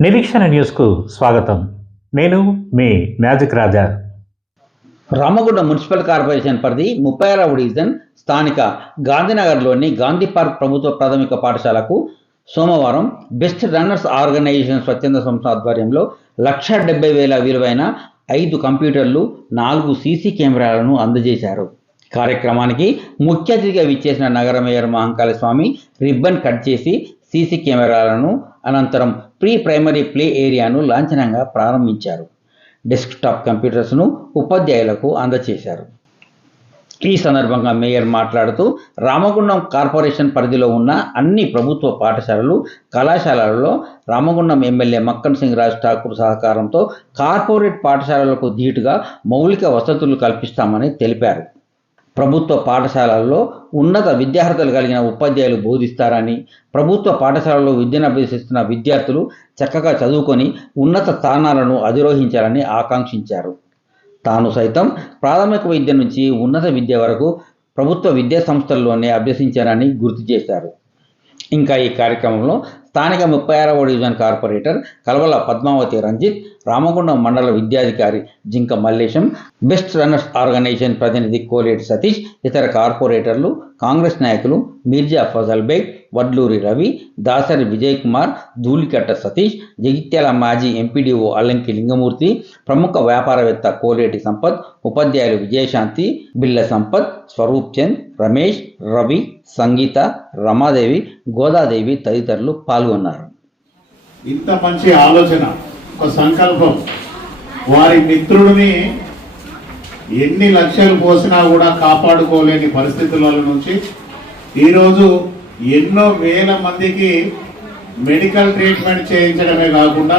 నిరీక్షణ న్యూస్కు స్వాగతం. నేను మీ మ్యాజిక్ రాజా. రామగుండం మున్సిపల్ కార్పొరేషన్ పరిధి 36వ డివిజన్ స్థానిక గాంధీనగర్లోని గాంధీ పార్క్ ప్రభుత్వ ప్రాథమిక పాఠశాలకు సోమవారం బెస్ట్ రన్నర్స్ ఆర్గనైజేషన్ స్వచ్ఛంద సంస్థ ఆధ్వర్యంలో 1,70,000 విలువైన 5 కంప్యూటర్లు, 4 సీసీ కెమెరాలను అందజేశారు. కార్యక్రమానికి ముఖ్య అతిథిగా విచ్చేసిన నగర మేయర్ మహంకాళి స్వామి రిబ్బన్ కట్ చేసి సీసీ కెమెరాలను, అనంతరం ప్రీ ప్రైమరీ ప్లే ఏరియాను లాంఛనంగా ప్రారంభించారు. డెస్క్టాప్ కంప్యూటర్స్ను ఉపాధ్యాయులకు అందజేశారు. ఈ సందర్భంగా మేయర్ మాట్లాడుతూ రామగుండం కార్పొరేషన్ పరిధిలో ఉన్న అన్ని ప్రభుత్వ పాఠశాలలు, కళాశాలలలో రామగుండం ఎమ్మెల్యే మక్కన్ సింగ్ రాజ్ ఠాకూర్ సహకారంతో కార్పొరేట్ పాఠశాలలకు ధీటుగా మౌలిక వసతులు కల్పిస్తామని తెలిపారు. ప్రభుత్వ పాఠశాలల్లో ఉన్నత విద్యార్హతలు కలిగిన ఉపాధ్యాయులు బోధిస్తారని, ప్రభుత్వ పాఠశాలలో విద్యను అభ్యసిస్తున్న విద్యార్థులు చక్కగా చదువుకొని ఉన్నత స్థానాలను అధిరోహించాలని ఆకాంక్షించారు. తాను సైతం ప్రాథమిక విద్య నుంచి ఉన్నత విద్య వరకు ప్రభుత్వ విద్యా సంస్థల్లోనే అభ్యసించారని గుర్తు చేశారు. ఇంకా ఈ కార్యక్రమంలో స్థానిక 36వ డివిజన్ కార్పొరేటర్ కల్వల పద్మావతి రంజిత్, రామగుండం మండల విద్యాధికారి జింక మల్లేశం, బెస్ట్ రన్నర్స్ ఆర్గనైజేషన్ ప్రతినిధి కోలేటి సతీష్, ఇతర కార్పొరేటర్లు, కాంగ్రెస్ నాయకులు మీర్జా ఫజల్ బేగ్, వడ్లూరి రవి, దాసరి విజయ్ కుమార్, ధూళికట్ట సతీష్, జగిత్యాల మాజీ ఎంపీడీఓ అల్లంకి లింగమూర్తి, ప్రముఖ వ్యాపారవేత్త కోలేటి సంపత్, ఉపాధ్యాయులు విజయశాంతి, బిల్ల సంపత్, స్వరూప్ చంద్, రమేష్, రవి, సంగీత, రమాదేవి, గోదాదేవి తదితరులు పాల్గొన్నారు. ఇంత మంచి ఆలోచన, ఒక సంకల్పం, వారి మిత్రుడిని ఎన్ని లక్షలు పోసినా కూడా కాపాడుకోలేని పరిస్థితుల నుంచి ఈరోజు ఎన్నో వేల మందికి మెడికల్ ట్రీట్మెంట్ చేయించడమే కాకుండా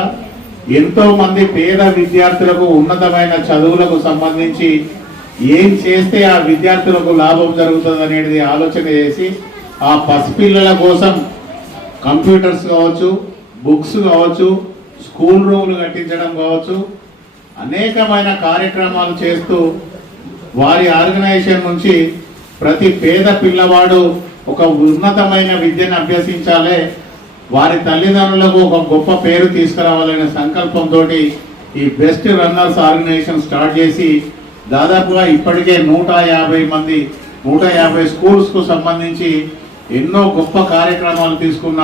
ఎంతో మంది పేద విద్యార్థులకు ఉన్నతమైన చదువులకు సంబంధించి ఏం చేస్తే ఆ విద్యార్థులకు లాభం జరుగుతుంది అనేది ఆలోచన చేసి ఆ పసిపిల్లల కోసం కంప్యూటర్స్ కావచ్చు, బుక్స్ కావచ్చు, స్కూల్ రూమ్లు కట్టించడం కావచ్చు, అనేకమైన కార్యక్రమాలు చేస్తూ వారి ఆర్గనైజేషన్ నుంచి ప్రతి పేద పిల్లవాడు ఒక ఉన్నతమైన విద్యను అభ్యసించాలి, వారి తల్లిదండ్రులకు ఒక గొప్ప పేరు తీసుకురావాలనే సంకల్పంతో ఈ బెస్ట్ రన్నర్స్ ఆర్గనైజేషన్ స్టార్ట్ చేసి దాదాపుగా ఇప్పటికే 150 స్కూల్స్కు సంబంధించి ఎన్నో గొప్ప కార్యక్రమాలు తీసుకున్న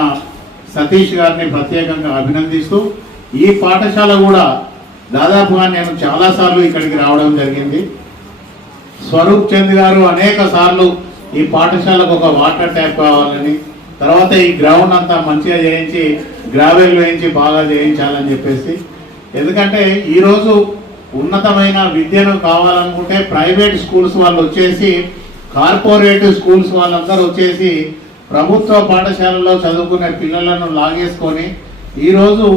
సతీష్ గారిని ప్రత్యేకంగా అభినందిస్తూ, ఈ పాఠశాల కూడా దాదాపుగా నేను చాలాసార్లు ఇక్కడికి రావడం జరిగింది. స్వరూప్ చంద్ గారు అనేక సార్లు ఈ పాఠశాలకు ఒక వాటర్ ట్యాప్ కావాలని, తర్వాత ఈ గ్రౌండ్ అంతా మంచిగా చేయించి గ్రావెల్ వేయించి బాగా చేయించాలని చెప్పేసి, ఎందుకంటే ఈరోజు ఉన్నతమైన విద్యను కావాలనుకుంటే ప్రైవేట్ స్కూల్స్ వాళ్ళు వచ్చేసి, కార్పొరేట్ స్కూల్స్ వాళ్ళందరూ వచ్చేసి ప్రభుత్వ పాఠశాలలో చదువుకునే పిల్లలను లాగేసుకొని ఈరోజు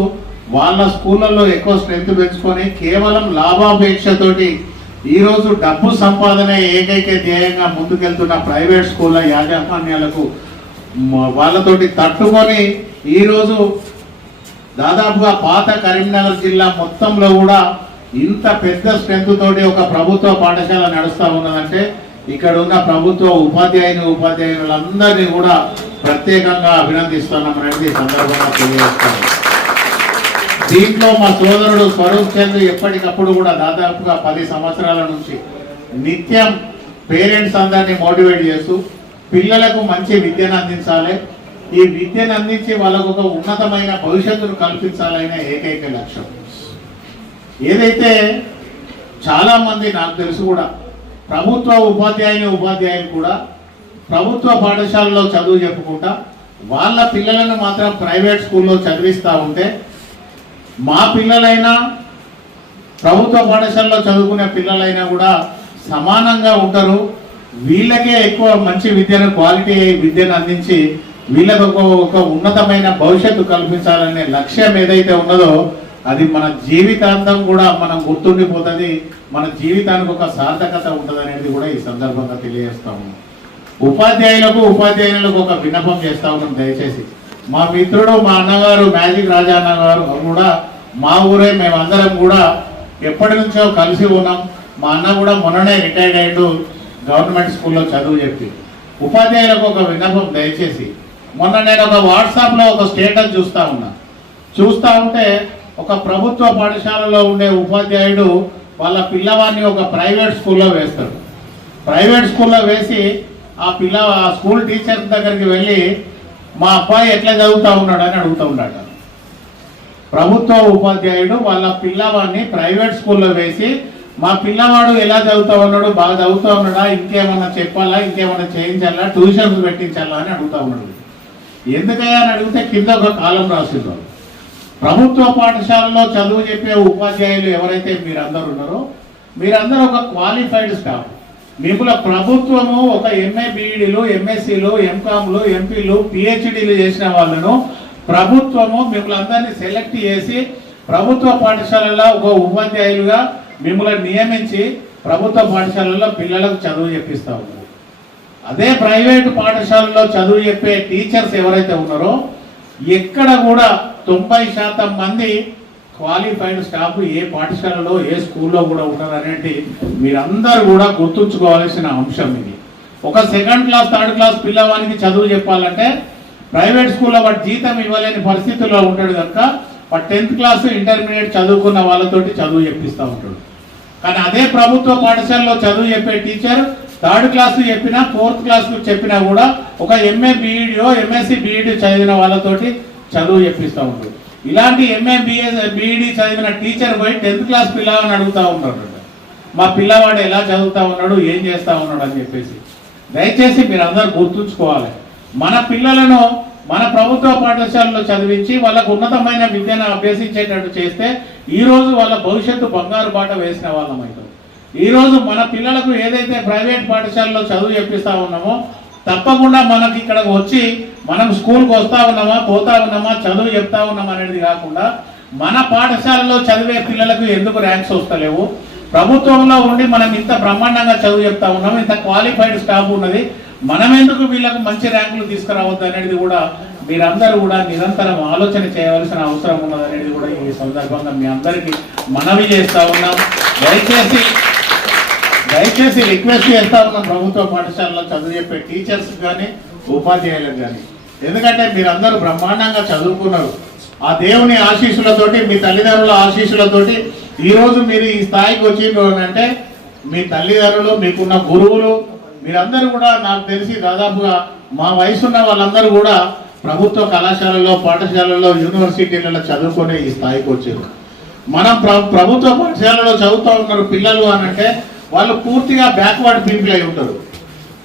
వాళ్ళ స్కూళ్ళల్లో ఎక్కువ స్ట్రెంత్ పెంచుకొని కేవలం లాభాపేక్షతోటి ఈరోజు డబ్బు సంపాదనే ఏకైక ధ్యేయంగా ముందుకెళ్తున్న ప్రైవేట్ స్కూళ్ళ యాజమాన్యాలకు వాళ్ళతోటి తట్టుకొని ఈరోజు దాదాపుగా పాత కరీంనగర్ జిల్లా మొత్తంలో కూడా ఇంత పెద్ద స్ట్రెంత్ తోటి ఒక ప్రభుత్వ పాఠశాల నడుస్తూ ఉన్నదంటే ఇక్కడ ఉన్న ప్రభుత్వ ఉపాధ్యాయులందరినీ కూడా ప్రత్యేకంగా అభినందిస్తున్నాం అనేది సందర్భంగా తెలియజేస్తాను. దీంట్లో మా సోదరుడు స్వరూప్ చంద్ర ఎప్పటికప్పుడు కూడా దాదాపుగా 10 సంవత్సరాల నుంచి నిత్యం పేరెంట్స్ అందరినీ మోటివేట్ చేస్తూ పిల్లలకు మంచి విద్యను అందించాలి, ఈ విద్యను అందించి వాళ్ళకు ఒక ఉన్నతమైన భవిష్యత్తును కల్పించాలనే ఏకైక లక్ష్యం. ఏదైతే చాలా మంది నాకు తెలుసు కూడా ప్రభుత్వ ఉపాధ్యాయులు కూడా ప్రభుత్వ పాఠశాలలో చదువు చెప్పుకుంటా వాళ్ళ పిల్లలను మాత్రం ప్రైవేట్ స్కూల్లో చదివిస్తూ ఉంటే, మా పిల్లలైనా ప్రభుత్వ పాఠశాలలో చదువుకునే పిల్లలైనా కూడా సమానంగా ఉంటారు, వీళ్ళకే ఎక్కువ మంచి విద్యను, క్వాలిటీ విద్యను అందించి వీళ్ళకు ఒక ఉన్నతమైన భవిష్యత్తు కల్పించాలనే లక్ష్యం ఏదైతే ఉన్నదో అది మన జీవితాంతం కూడా మనం గుర్తుండిపోతుంది, మన జీవితానికి ఒక సార్థకత ఉంటుంది అనేది కూడా ఈ సందర్భంగా తెలియజేస్తా ఉన్నాం. ఉపాధ్యాయులకు ఒక విన్నపం చేస్తా ఉన్నాం. దయచేసి మా మిత్రుడు, మా అన్నగారు మ్యాజిక్ రాజా అన్నగారు కూడా మా ఊరే, మేమందరం కూడా ఎప్పటి నుంచో కలిసి ఉన్నాం. మా అన్న కూడా మొన్ననే రిటైర్డ్ అయ్యాడు, గవర్నమెంట్ స్కూల్లో చదువు చెప్పి. ఉపాధ్యాయులకు ఒక విన్నపం, దయచేసి మొన్న నేను ఒక వాట్సాప్లో ఒక స్టేటస్ చూస్తూ ఉన్నా, చూస్తూ ఉంటే ఒక ప్రభుత్వ పాఠశాలలో ఉండే ఉపాధ్యాయుడు వాళ్ళ పిల్లవాడిని ఒక ప్రైవేట్ స్కూల్లో వేస్తాడు. ప్రైవేట్ స్కూల్లో వేసి ఆ స్కూల్ టీచర్ దగ్గరికి వెళ్ళి మా అబ్బాయి ఎట్లా చదువుతూ ఉన్నాడు అని అడుగుతూ ఉన్నాడు. ప్రభుత్వ ఉపాధ్యాయుడు వాళ్ళ పిల్లవాడిని ప్రైవేట్ స్కూల్లో వేసి మా పిల్లవాడు ఎలా చదువుతూ ఉన్నాడు, బాగా చదువుతూ ఉన్నాడా, ఇంకేమన్నా చెప్పాలా, ఇంకేమన్నా చేయించాలా, ట్యూషన్స్ పెట్టించాలా అని అడుగుతూ ఉన్నాడు. ఎందుకయ్యా అని అడిగితే కింద ఒక కాలం రాసిందో, ప్రభుత్వ పాఠశాలలో చదువు చెప్పే ఉపాధ్యాయులు ఎవరైతే మీరందరూ ఉన్నారో మీరందరూ ఒక క్వాలిఫైడ్ స్టాఫ్. మిమ్మల్ని ప్రభుత్వము ఒక ఎంఏ బీఈడీలు, ఎంఎస్సీలు, ఎంకామ్లు, ఎంపీలు, పిహెచ్డీలు చేసిన వాళ్ళను ప్రభుత్వము మిమ్మల్ని అందరినీ సెలెక్ట్ చేసి ప్రభుత్వ పాఠశాలలో ఒక ఉపాధ్యాయులుగా మిమ్మల్ని నియమించి ప్రభుత్వ పాఠశాలలో పిల్లలకు చదువు చెప్పిస్తూ ఉన్నారు. అదే ప్రైవేటు పాఠశాలలో చదువు చెప్పే టీచర్స్ ఎవరైతే ఉన్నారో ఎక్కడ కూడా 90% మంది క్వాలిఫైడ్ స్టాఫ్ ఏ పాఠశాలలో ఏ స్కూల్లో కూడా ఉన్నారనేది మీరందరూ కూడా గుర్తుంచుకోవాల్సిన అంశం ఇది. ఒక సెకండ్ క్లాస్ థర్డ్ క్లాస్ పిల్లవానికి చదువు చెప్పాలంటే ప్రైవేట్ స్కూల్లో వాడు జీతం ఇవ్వలేని పరిస్థితుల్లో ఉంటాడు కనుక వాడు 10th క్లాస్ ఇంటర్మీడియట్ చదువుకున్న వాళ్ళతోటి చదువు చెప్పిస్తూ ఉంటాడు. కానీ అదే ప్రభుత్వ పాఠశాలలో చదువు చెప్పే టీచర్ 3rd క్లాస్ చెప్పినా 4th క్లాస్ చెప్పినా కూడా ఒక ఎంఏ బీఈడీయో ఎంఎస్సీ బీఈడీ చదివిన వాళ్ళతోటి చదువు చెప్పిస్తూ ఉంటాడు. ఇలాంటి ఎంఏ బీఈడీ చదివిన టీచర్ పోయి 10th క్లాస్ పిల్లవాడిని అడుగుతూ ఉంటాడు, మా పిల్లవాడు ఎలా చదువుతూ ఉన్నాడు, ఏం చేస్తూ ఉన్నాడు అని చెప్పేసి. దయచేసి మీరు అందరూ గుర్తుంచుకోవాలి, మన పిల్లలను మన ప్రభుత్వ పాఠశాలలో చదివించి వాళ్ళకు ఉన్నతమైన విద్యను అభ్యసించేటట్టు చేస్తే ఈరోజు వాళ్ళ భవిష్యత్తు బంగారు బాట వేసిన వాళ్ళం అవుతాం. ఈరోజు మన పిల్లలకు ఏదైతే ప్రైవేట్ పాఠశాలలో చదువు చెప్పిస్తూ ఉన్నామో తప్పకుండా మనకి ఇక్కడ వచ్చి మనం స్కూల్కి వస్తూ ఉన్నామా, పోతా ఉన్నామా, చదువు చెప్తా ఉన్నామా అనేది కాకుండా మన పాఠశాలలో చదివే పిల్లలకు ఎందుకు ర్యాంక్స్ వస్తలేవు, ప్రభుత్వంలో ఉండి మనం ఇంత బ్రహ్మాండంగా చదువు చెప్తా ఉన్నాము, ఇంత క్వాలిఫైడ్ స్టాఫ్ ఉన్నది, మనం ఎందుకు వీళ్ళకు మంచి ర్యాంకులు తీసుకురావద్దు అనేది కూడా మీరందరూ కూడా నిరంతరం ఆలోచన చేయవలసిన అవసరం ఉన్నది అనేది కూడా ఈ సందర్భంగా మీ అందరికీ మనవి చేస్తా ఉన్నాం. దయచేసి రిక్వెస్ట్ చేస్తా ఉన్నాం ప్రభుత్వ పాఠశాలలో చదువు చెప్పే టీచర్స్ కానీ ఉపాధ్యాయులకు కానీ, ఎందుకంటే మీరందరూ బ్రహ్మాండంగా చదువుకున్నారు. ఆ దేవుని ఆశీస్సులతోటి మీ తల్లిదండ్రుల ఆశీస్సులతోటి ఈరోజు మీరు ఈ స్థాయికి వచ్చిండ్రు అంటే మీ తల్లిదండ్రులు, మీకున్న గురువులు, మీరందరూ కూడా నాకు తెలిసి దాదాపుగా మా వయసున్న వాళ్ళందరూ కూడా ప్రభుత్వ కళాశాలలో, పాఠశాలలో, యూనివర్సిటీలలో చదువుకునే ఈ స్థాయికి వచ్చారు. మనం ప్రభుత్వ పాఠశాలలో చదువుతూ ఉన్నారు పిల్లలు అని అంటే వాళ్ళు పూర్తిగా బ్యాక్వర్డ్ పీపుల్ అయి ఉంటారు.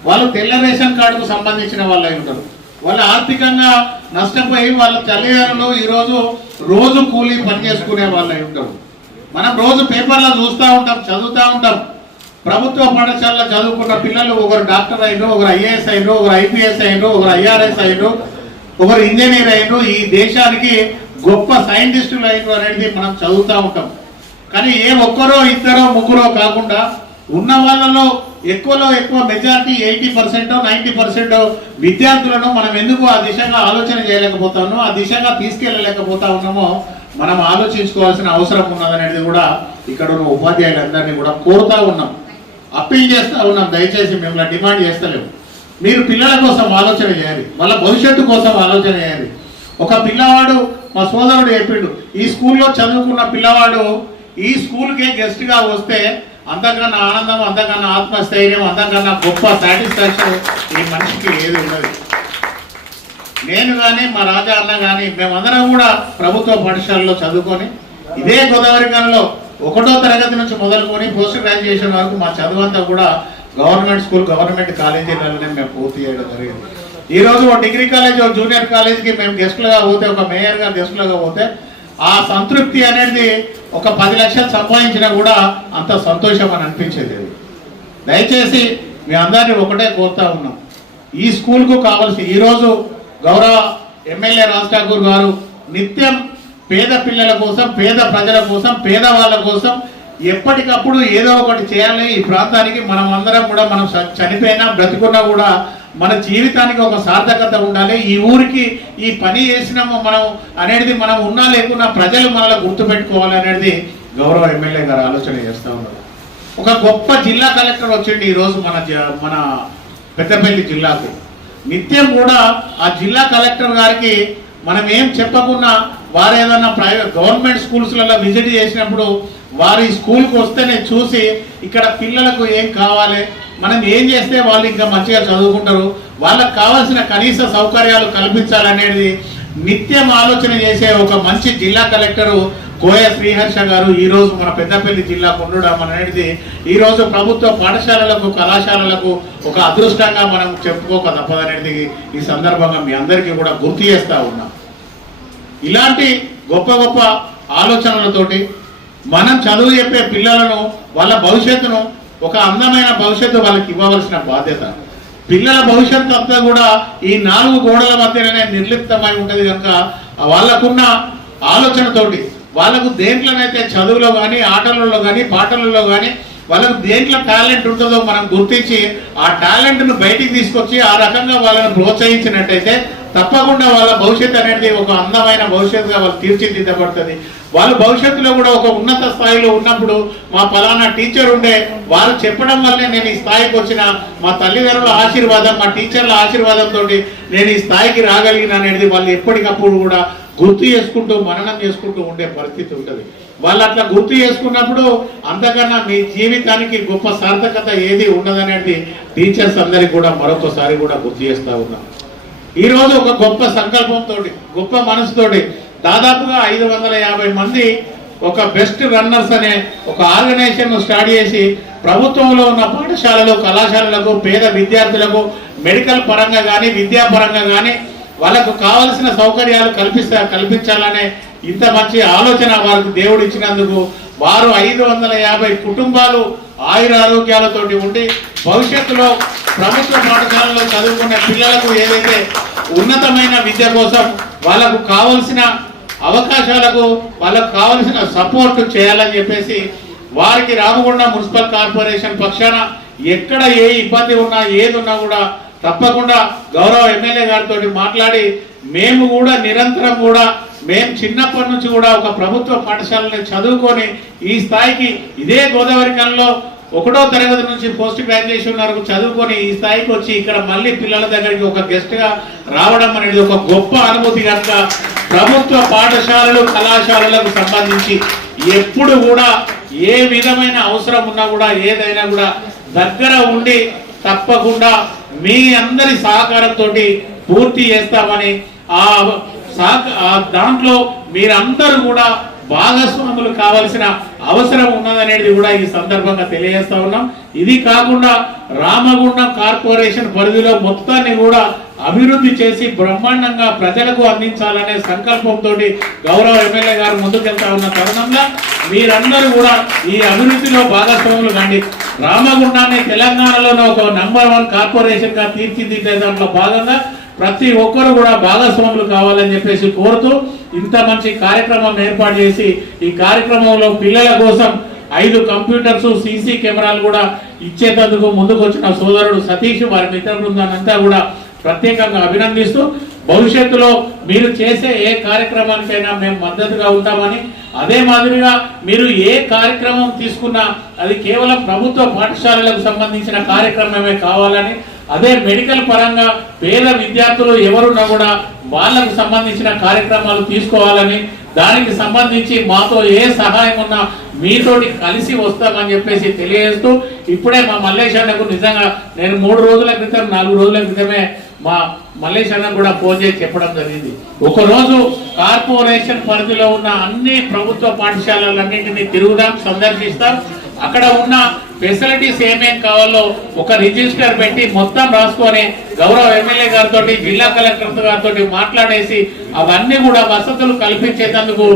వాళ్ళు తెల్ల రేషన్ కార్డుకు సంబంధించిన వాళ్ళు అయి ఉంటారు. వాళ్ళు ఆర్థికంగా నష్టపోయి వాళ్ళ తల్లిదండ్రులు ఈరోజు రోజు కూలీ పని చేసుకునే వాళ్ళు అయి ఉంటారు. మనం రోజు పేపర్లో చూస్తూ ఉంటాం, చదువుతూ ఉంటాం. ప్రభుత్వ పాఠశాలలో చదువుకున్న పిల్లలు ఒకరు డాక్టర్ అయినరు, ఒకరు ఐఏఎస్ అయినరు, ఒకరు ఐపీఎస్ అయినరు, ఒకరు ఐఆర్ఎస్ అయినరు, ఒకరు ఇంజనీర్ అయినరు, ఈ దేశానికి గొప్ప సైంటిస్టులు అయినరు అనేది మనం చదువుతూ ఉంటాం. కానీ ఏ ఒక్కరో ఇద్దరో ముగ్గురో కాకుండా ఉన్న వాళ్ళలో ఎక్కువలో ఎక్కువ మెజారిటీ 80% 90% విద్యార్థులను మనం ఎందుకు ఆ దిశగా ఆలోచన చేయలేకపోతామో, ఆ దిశగా తీసుకెళ్ళలేకపోతా ఉన్నామో మనం ఆలోచించుకోవాల్సిన అవసరం ఉన్నదనేది కూడా ఇక్కడ ఉన్న ఉపాధ్యాయులందరినీ కూడా కోరుతా ఉన్నాం, అప్పీల్ చేస్తూ ఉన్నాం. దయచేసి మిమ్మల్ని డిమాండ్ చేస్తలేము. మీరు పిల్లల కోసం ఆలోచన చేయాలి, వాళ్ళ భవిష్యత్తు కోసం ఆలోచన చేయాలి. ఒక పిల్లవాడు, మా సోదరుడు చెప్పిండు, ఈ స్కూల్లో చదువుకున్న పిల్లవాడు ఈ స్కూల్కే గెస్ట్గా వస్తే అంతకన్నా ఆనందం, అంతకన్నా ఆత్మస్థైర్యం, అంతకన్నా గొప్ప సాటిస్ఫాక్షన్ ఈ మనిషికి ఏది ఉండదు. నేను కానీ మా రాజా అన్న కానీ మేమందరం కూడా ప్రభుత్వ పాఠశాలలో చదువుకొని ఇదే గోదావరి కాలంలో 1వ తరగతి నుంచి మొదలుకొని పోస్ట్ గ్రాడ్యుయేషన్ వరకు మా చదువు అంతా కూడా గవర్నమెంట్ స్కూల్, గవర్నమెంట్ కాలేజీలలోనే మేము పూర్తి చేయడం జరిగింది. ఈరోజు ఒక డిగ్రీ కాలేజ్, ఒక జూనియర్ కాలేజీకి మేము గెస్టులుగా పోతే, ఒక మేయర్గా గెస్టులుగా పోతే ఆ సంతృప్తి అనేది ఒక 10 లక్షలు సంపాదించినా కూడా అంత సంతోషం అని అనిపించేది. దయచేసి మీ అందరినీ ఒకటే కోరుతా ఉన్నాం, ఈ స్కూల్కు కావాల్సి ఈరోజు గౌరవ ఎమ్మెల్యే రాజ్ ఠాకూర్ గారు నిత్యం పేద పిల్లల కోసం, పేద ప్రజల కోసం, పేదవాళ్ళ కోసం ఎప్పటికప్పుడు ఏదో ఒకటి చేయాలి. ఈ ప్రాంతానికి మనం అందరం కూడా, మనం చనిపోయినా బ్రతికున్నా కూడా మన జీవితానికి ఒక సార్థకత ఉండాలి. ఈ ఊరికి ఈ పని చేసినాము మనం అనేది మనం ఉన్నా లేకున్నా ప్రజలు మనల్ని గుర్తుపెట్టుకోవాలి అనేది గౌరవ ఎమ్మెల్యే గారు ఆలోచన చేస్తూ ఉన్నారు. ఒక గొప్ప జిల్లా కలెక్టర్ వచ్చింది ఈరోజు మన పెద్దపల్లి జిల్లాకు. నిత్యం కూడా ఆ జిల్లా కలెక్టర్ గారికి మనం ఏం చెప్పకున్నా వారు ఏదైనా ప్రైవేట్ గవర్నమెంట్ స్కూల్స్లలో విజిట్ చేసినప్పుడు వారి స్కూల్కి వస్తేనే చూసి ఇక్కడ పిల్లలకు ఏం కావాలి, మనం ఏం చేస్తే వాళ్ళు ఇంకా మంచిగా చదువుకుంటారు, వాళ్ళకు కావాల్సిన కనీస సౌకర్యాలు కల్పించాలనేది నిత్యం ఆలోచన చేసే ఒక మంచి జిల్లా కలెక్టరు కోయ శ్రీహర్ష గారు ఈరోజు మన పెద్దపల్లి జిల్లాకు ఉండడం అనేది ఈరోజు ప్రభుత్వ పాఠశాలలకు కళాశాలలకు ఒక అదృష్టంగా మనం చెప్పుకోక తప్పదనేది ఈ సందర్భంగా మీ అందరికీ కూడా గుర్తు చేస్తూ ఉన్నాం. ఇలాంటి గొప్ప గొప్ప ఆలోచనలతోటి మనం చదువు చెప్పే పిల్లలను వాళ్ళ భవిష్యత్తును ఒక అందమైన భవిష్యత్తు వాళ్ళకి ఇవ్వవలసిన బాధ్యత. పిల్లల భవిష్యత్తు అంతా కూడా ఈ 4 గోడల మధ్యలోనే నిర్లిప్తమై ఉంటుంది కనుక వాళ్ళకున్న ఆలోచనతోటి వాళ్ళకు దేంట్లోనైతే చదువులో కానీ ఆటలలో కానీ పాటలలో కానీ వాళ్ళకు దేంట్లో టాలెంట్ ఉంటుందో మనం గుర్తించి ఆ టాలెంట్ను బయటికి తీసుకొచ్చి ఆ రకంగా వాళ్ళని ప్రోత్సహించినట్టయితే తప్పకుండా వాళ్ళ భవిష్యత్తు అనేది ఒక అందమైన భవిష్యత్తుగా వాళ్ళు తీర్చిదిద్దబడుతుంది. వాళ్ళు భవిష్యత్తులో కూడా ఒక ఉన్నత స్థాయిలో ఉన్నప్పుడు మా పలానా టీచర్ ఉండే వారు చెప్పడం వల్లే నేను ఈ స్థాయికి వచ్చిన, మా తల్లిదండ్రుల ఆశీర్వాదం మా టీచర్ల ఆశీర్వాదంతో నేను ఈ స్థాయికి రాగలిగిన అనేది వాళ్ళు ఎప్పటికప్పుడు కూడా గుర్తు చేసుకుంటూ మననం చేసుకుంటూ ఉండే పరిస్థితి ఉంటుంది. వాళ్ళు అట్లా గుర్తు చేసుకున్నప్పుడు అంతకన్నా మీ జీవితానికి గొప్ప సార్థకత ఏది ఉండదనేది టీచర్స్ అందరికి కూడా మరొకసారి కూడా గుర్తు చేస్తూ ఉన్నాం. ఈరోజు ఒక గొప్ప సంకల్పంతో గొప్ప మనసుతోటి దాదాపుగా 550 మంది ఒక బెస్ట్ రన్నర్స్ అనే ఒక ఆర్గనైజేషన్ స్టార్ట్ చేసి ప్రభుత్వంలో ఉన్న పాఠశాలలు కళాశాలలకు పేద విద్యార్థులకు మెడికల్ పరంగా కానీ విద్యాపరంగా కానీ వాళ్ళకు కావలసిన సౌకర్యాలు కల్పించాలనే ఇంత మంచి ఆలోచన వారికి దేవుడు ఇచ్చినందుకు వారు 550 కుటుంబాలు ఆయుర ఆరోగ్యాలతోటి ఉండి భవిష్యత్తులో ప్రభుత్వ పాఠశాలలో చదువుకున్న పిల్లలకు ఏదైతే ఉన్నతమైన విద్య కోసం వాళ్ళకు కావలసిన అవకాశాలకు వాళ్ళకు కావలసిన సపోర్ట్ చేయాలని చెప్పేసి వారికి రామగుండం మున్సిపల్ కార్పొరేషన్ పక్షాన ఎక్కడ ఏ ఇబ్బంది ఉన్నా ఏది ఉన్నా కూడా తప్పకుండా గౌరవ ఎమ్మెల్యే గారితో మాట్లాడి మేము కూడా నిరంతరం కూడా మేము చిన్నప్పటి నుంచి కూడా ఒక ప్రభుత్వ పాఠశాలని చదువుకొని ఈ స్థాయికి ఇదే గోదావరి కళలో 1వ తరగతి నుంచి పోస్ట్ గ్రాడ్యుయేషన్ వరకు చదువుకొని ఈ స్థాయికి వచ్చి ఇక్కడ మళ్ళీ పిల్లల దగ్గరికి ఒక గెస్ట్గా రావడం అనేది ఒక గొప్ప అనుభూతి కనుక ప్రభుత్వ పాఠశాలలు కళాశాలలకు సంబంధించి ఎప్పుడు కూడా ఏ విధమైన అవసరం ఉన్నా కూడా ఏదైనా కూడా దగ్గర ఉండి తప్పకుండా మీ అందరి సహకారంతో పూర్తి చేస్తామని దాంట్లో మీరందరూ కూడా భాగస్వాములు కావాల్సిన అవసరం ఉన్నదనేది కూడా ఈ సందర్భంగా తెలియజేస్తా ఉన్నాం. ఇది కాకుండా రామగుండం కార్పొరేషన్ పరిధిలో మొత్తాన్ని కూడా అభివృద్ధి చేసి బ్రహ్మాండంగా ప్రజలకు అందించాలనే సంకల్పంతో గౌరవ ఎమ్మెల్యే గారు ముందుకెళ్తా ఉన్న తరుణంలో మీరందరూ కూడా ఈ అభివృద్ధిలో భాగస్వాములు కండి. రామగుండాన్ని తెలంగాణలోనే ఒక నంబర్ 1 కార్పొరేషన్ గా తీర్చిదిద్దే దాంట్లో భాగంగా ప్రతి ఒక్కరు కూడా భాగస్వాములు కావాలని చెప్పేసి కోరుతూ ఇంత మంచి కార్యక్రమం ఏర్పాటు చేసి ఈ కార్యక్రమంలో పిల్లల కోసం 5 కంప్యూటర్స్ సీసీ కెమెరాలు కూడా ఇచ్చేందుకు ముందుకు వచ్చిన సోదరుడు సతీష్ వారి మిత్ర బృందాన్ని అంతా కూడా ప్రత్యేకంగా అభినందిస్తూ భవిష్యత్తులో మీరు చేసే ఏ కార్యక్రమానికైనా మేము మద్దతుగా ఉంటామని, అదే మాదిరిగా మీరు ఏ కార్యక్రమం తీసుకున్నా అది కేవలం ప్రభుత్వ పాఠశాలలకు సంబంధించిన కార్యక్రమమే కావాలని, అదే మెడికల్ పరంగా పేద విద్యార్థులు ఎవరున్నా కూడా వాళ్ళకు సంబంధించిన కార్యక్రమాలు తీసుకోవాలని, దానికి సంబంధించి మాతో ఏ సహాయం ఉన్నా మీతోటి కలిసి వస్తామని చెప్పేసి తెలియజేస్తూ ఇప్పుడే మా మల్లేష్ అన్నకు నిజంగా నేను 3 రోజుల క్రితం 4 రోజుల క్రితమే మా మల్లేష్ అన్న కూడా ఫోన్ చేసి చెప్పడం జరిగింది. ఒకరోజు కార్పొరేషన్ పరిధిలో ఉన్న అన్ని ప్రభుత్వ పాఠశాలలన్నింటినీ తిరుగుదాం, సందర్శిస్తాం, అక్కడ ఉన్న ఫెసిలిటీస్ ఏమేం కావాలో ఒక రిజిస్టర్ పెట్టి మొత్తం రాసుకొని గౌరవ ఎమ్మెల్యే గారితో జిల్లా కలెక్టర్ గారితో మాట్లాడేసి అవన్నీ కూడా వసతులు కల్పించేందుకు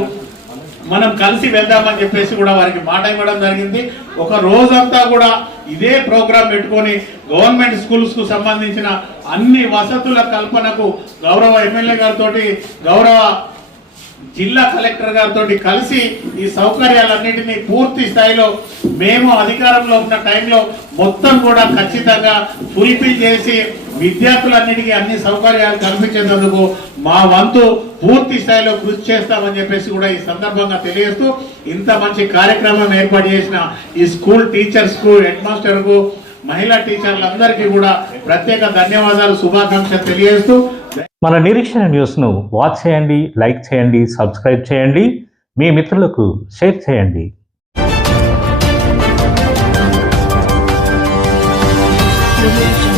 మనం కలిసి వెళ్దామని చెప్పేసి కూడా వారికి మాట ఇవ్వడం జరిగింది. ఒక రోజంతా కూడా ఇదే ప్రోగ్రాం పెట్టుకొని గవర్నమెంట్ స్కూల్స్ కు సంబంధించిన అన్ని వసతుల కల్పనకు గౌరవ ఎమ్మెల్యే గారితో గౌరవ జిల్లా కలెక్టర్ గారితో కలిసి ఈ సౌకర్యాలన్నింటినీ పూర్తి స్థాయిలో మేము అధికారంలో ఉన్న టైంలో మొత్తం కూడా ఖచ్చితంగా ఫుల్ఫిల్ చేసి విద్యార్థులన్నిటికీ అన్ని సౌకర్యాలు కల్పించేందుకు మా వంతు పూర్తి స్థాయిలో కృషి చేస్తామని చెప్పేసి కూడా ఈ సందర్భంగా తెలియజేస్తూ ఇంత మంచి కార్యక్రమం ఏర్పాటు చేసిన ఈ స్కూల్ టీచర్స్ కు, హెడ్ మాస్టర్ కు, మహిళా టీచర్లందరికీ కూడా ప్రత్యేక ధన్యవాదాలు, శుభాకాంక్షలు తెలియజేస్తూ మన నిరీక్షణ న్యూస్ను వాచ్ చేయండి, లైక్ చేయండి, సబ్స్క్రైబ్ చేయండి, మీ మిత్రులకు షేర్ చేయండి. Audio Jungle.